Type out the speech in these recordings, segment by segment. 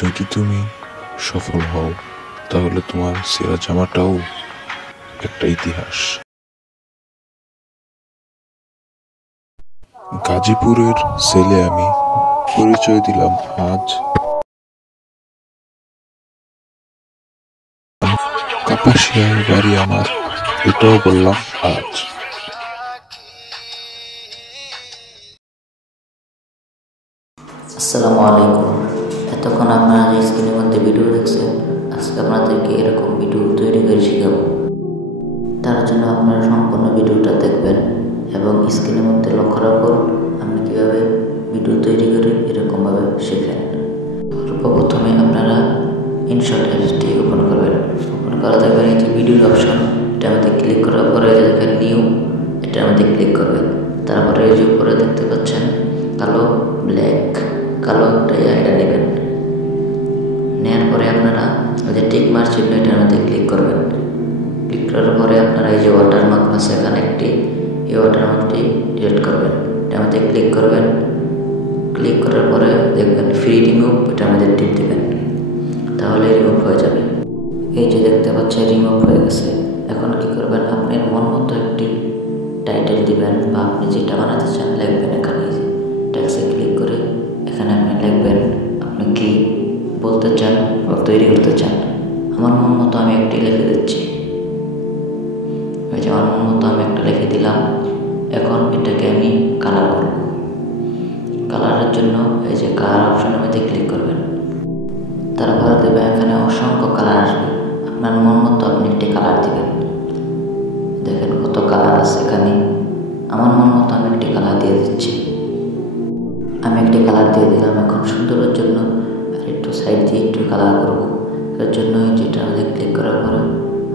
যদি তুমি সফল হও তাহলে তোমার ছেঁড়া জামাটাও একটা ইতিহাস। গাজীপুরের ছেলে আমি, পরিচয় দিলাম আজ। কাপাসিয়ায় বাড়ি আমার, এটাও বললাম আজ। আসসালামু আলাইকুম। এতক্ষণ আপনারা যে স্ক্রিনের মধ্যে ভিডিও দেখছেন, আজকে আপনাদেরকে এরকম ভিডিও তৈরি করে শেখাবো। তার জন্য আপনারা সম্পূর্ণ ভিডিওটা দেখবেন এবং স্ক্রিনের মধ্যে লক্ষ্য রাখুন আমি কীভাবে ভিডিও তৈরি করে এরকমভাবে শেখেন। সর্বপ্রথমে আপনারা ইনশট অ্যাপসটি ওপেন করবেন। ওপেন করা দেখবেন এই যে ভিডিওর অপশন, এটার মধ্যে ক্লিক করার পরে দেখবেন নিউ, এটার মধ্যে ক্লিক করবেন। তারপরে এই যে উপরে দেখতে পাচ্ছেন কালো একটা এটা নেবেন। নেওয়ার পরে আপনারা ওই যে টিক মার্ক চিহ্ন এটার মধ্যে ক্লিক করবেন। ক্লিক করার পরে আপনারা এই যে ওয়াটারমার্ক আছে এখানে একটি, এই ওয়াটারমার্কটি ডিলিট করবেন। এটার মধ্যে ক্লিক করবেন। ক্লিক করার পরে দেখবেন ফ্রি রিমুভ, এটার মধ্যে টিপ দেবেন, তাহলে রিমুভ হয়ে যাবে। এই যে দেখতে পাচ্ছেন রিমুভ হয়ে গেছে। এখন কি করবেন, আপনার মন মতো একটি টাইটেল দিবেন বা আপনি যেটা বানাতে চান লিখবেন। এখানে টেক্সটে ক্লিক করে এখানে আপনি লিখবেন আপনি কি বলতে চান বা তৈরি করতে চান। আমার মন মতো আমি একটি লিখে দিচ্ছি। এই যে আমার মন মতো আমি একটা লিখে দিলাম। এখন এটাকে আমি কালার করব। কালারের জন্য এই যে কালার অপশনের মধ্যে ক্লিক করবেন। তারপরে দেবেন এখানে অসংখ্য কালার আসবে, আপনার মন মতো আপনি একটি কালার দিবেন। দেখেন কত কালার আছে এখানে। আমার মন মতো আমি একটি কালার দিয়ে দিচ্ছি। আমি একটি কালার দিয়ে দিলাম। এখন সুন্দরের জন্য আর একটু সাইড দিয়ে একটু কালার করব। এর জন্য যেটা আমাদের ক্লিক করার পরে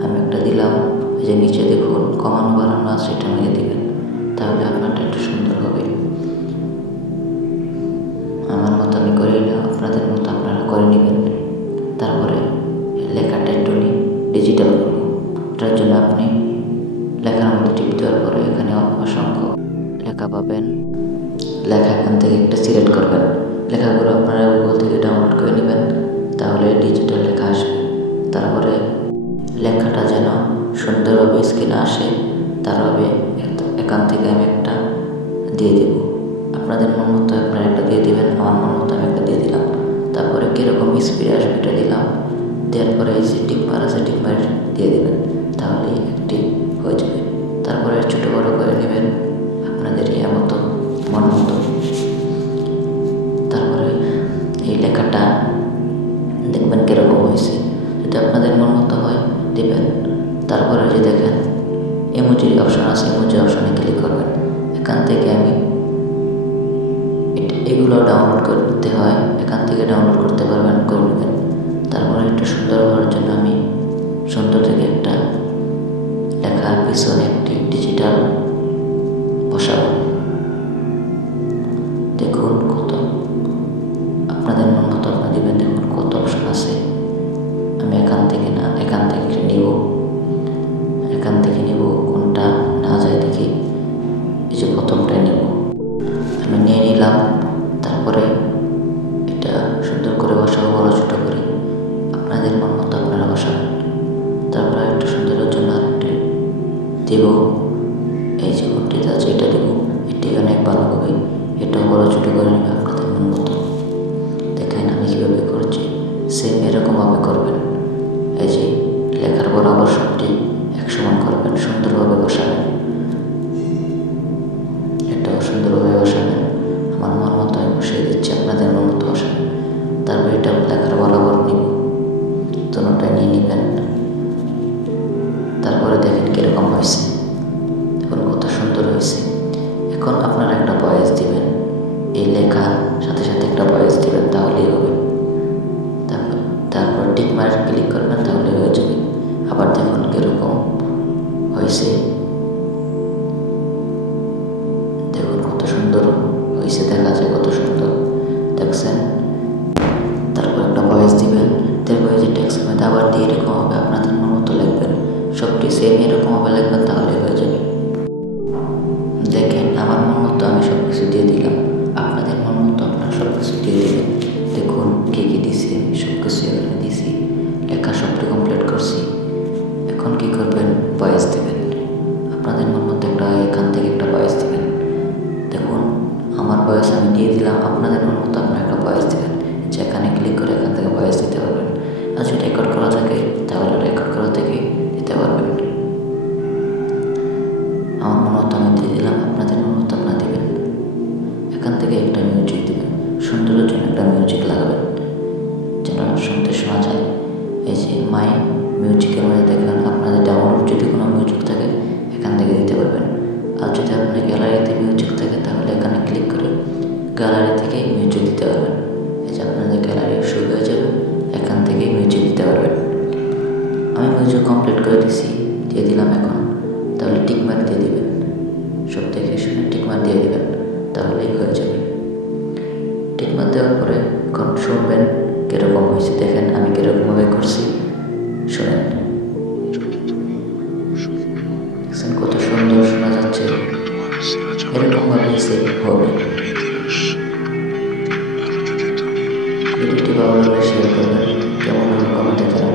আমি একটা দিলাম। এই যে নিচে দেখুন কমানো বাড়ানো আছে, সেটা আমাকে দিবেন, তাহলে আপনারটা একটু সুন্দর হবে। আমার মতো আমি করে নিলাম, আপনাদের মতো আপনারা করে নেবেন। তারপরে লেখাটা একটু ডিজিটাল করব। এটার জন্য আপনি লেখার মধ্যে টিপ দেওয়ার পরে এখানে অসংখ্য লেখা পাবেন। লেখা এখান থেকে একটা সিলেক্ট করবেন। লেখাগুলো আপনারা গুগল থেকে ডাউনলোড করে নেবেন, তাহলে ডিজিটাল লেখা আসবে। তারপরে লেখাটা যেন সুন্দরভাবে স্ক্রিনে আসে তারভাবে এখান থেকে আমি একটা দিয়ে দেব। আপনাদের মন মতো আপনারা একটা দিয়ে দিবেন, আমার মন মতো আমি একটা দিয়ে দিলাম। তারপরে কীরকম স্পিড আসবে এটা দিলাম। দেওয়ার পরে এই যে টিক মার আছে, টিক মার দিয়ে দেবেন, তাহলে একটি হয়ে যাবে। তারপরে ছোটো বড়ো করে নেবেন আপনাদের মতো মন মতো। তারপরে এই লেখাটা দেখবেন কীরকম হয়েছে। যদি আপনাদের মন মতো হয় দেবেন। তারপরে যে দেখেন ইমোজির অপশন আছে, ইমোজি অপশনে ক্লিক করবেন। এখান থেকে আমি এগুলো ডাউনলোড করতে হয়, এখান থেকে ডাউনলোড করতে পারবেন, করে নেবেন। তারপরে একটু সুন্দর হওয়ার জন্য আমি সুন্দর থেকে একটা লেখার পিছনে একটি ডিজিটাল বসাবো। দেখুন কত আপনাদের মন মতো আপনার দিবেন। দেখুন কত অপশন আছে। আমি এখান থেকে নিব কোনটা না যায় দেখি। এই যে প্রথমটাই নিব, আমি নিয়ে নিলাম। তারপরে এটা সুন্দর করে বসাবো, বড় ছোটো করে আপনাদের মন মতো আপনারা বসাবেন। তারপরে একটু সুন্দরের জন্য আরেকটি দেব। এই যে কোনটিতে আছে এটা দেব, এটি অনেক ভালো হবে। এটাও বড় ছোটো করে নেবে আপনাদের মন মতো। দেখেন আমি কীভাবে করছি, সেম এরকমভাবে করবেন। এই যে লেখার বরাবর সবটি এক সমান করবেন, সুন্দরভাবে বসাবেন। এটাও সুন্দরভাবে বসাবেন। আমার মন মতো আমি বসিয়ে দিচ্ছি, আপনাদের মন মতো বসাবেন। তারপর এটা লেখার বরাবর নিব, দুটোটাই নিয়ে নেবেন। তারপরে দেখেন কীরকম হয়েছে, এখন কত সুন্দর হয়েছে। এখন আপনারা একটা ভয়েস দিবেন, এই লেখার সাথে সাথে একটা ভয়েস দিবেন, তাহলেই হবে। তারপর টিক মার্ক ক্লিক করবেন, তাহলে হয়ে যাবে। আবার দেখুন কীরকম হয়েছে, দেখুন কত সুন্দর হয়েছে, দেখা যায় কত সুন্দর দেখছেন। তারপর একটা ভয়েস দিবেন, তারপর এই যে টেক্সটের মধ্যে আবার দিয়ে এরকম হবে, আপনাদের মন মতো লিখবেন। সবটি সেম এরকমভাবে লিখবেন, তাহলে হয়ে যাবে। দেখেন আমার মন মতো আমি সব কিছু দিয়ে দিলাম, আপনাদের মন মতো আপনারা সব কিছু দিয়ে দেবেন। দেখুন কী কী দিছে, মাই মিউজিকের মধ্যে দেখবেন আপনাদের ডাউনলোড যদি কোনো মিউজিক থাকে এখান থেকে দিতে পারবেন। আর যদি আপনার গ্যালারিতে মিউজিক থাকে তাহলে এখানে ক্লিক করে গ্যালারি থেকে মিউজিক দিতে পারবেন। এই যে আপনাদের গ্যালারি শুরু হয়ে যাবে, এখান থেকে মিউজিক দিতে পারবেন। আমি মিউজিক কমপ্লিট করে দিছি, দিয়ে দিলাম। এখন তাহলে টিকমার্ক দিয়ে দিবেন, সব দেখে শুনে টিকমার্ক দিয়ে দিবেন, তাহলেই হয়ে যাবে। টিকমার্ক দেওয়ার পরে এখন শুনবেন কীরকম হয়েছে। দেখেন আমি কীরকমভাবে করছি, শোনেন। দেখছেন কত সুন্দর শোনা যাচ্ছে। এরকমভাবে সেভ হবে। ভিডিওটি ভালো লাগলে শেয়ার করবেন, কেমন হলো কমেন্টে জানাবেন।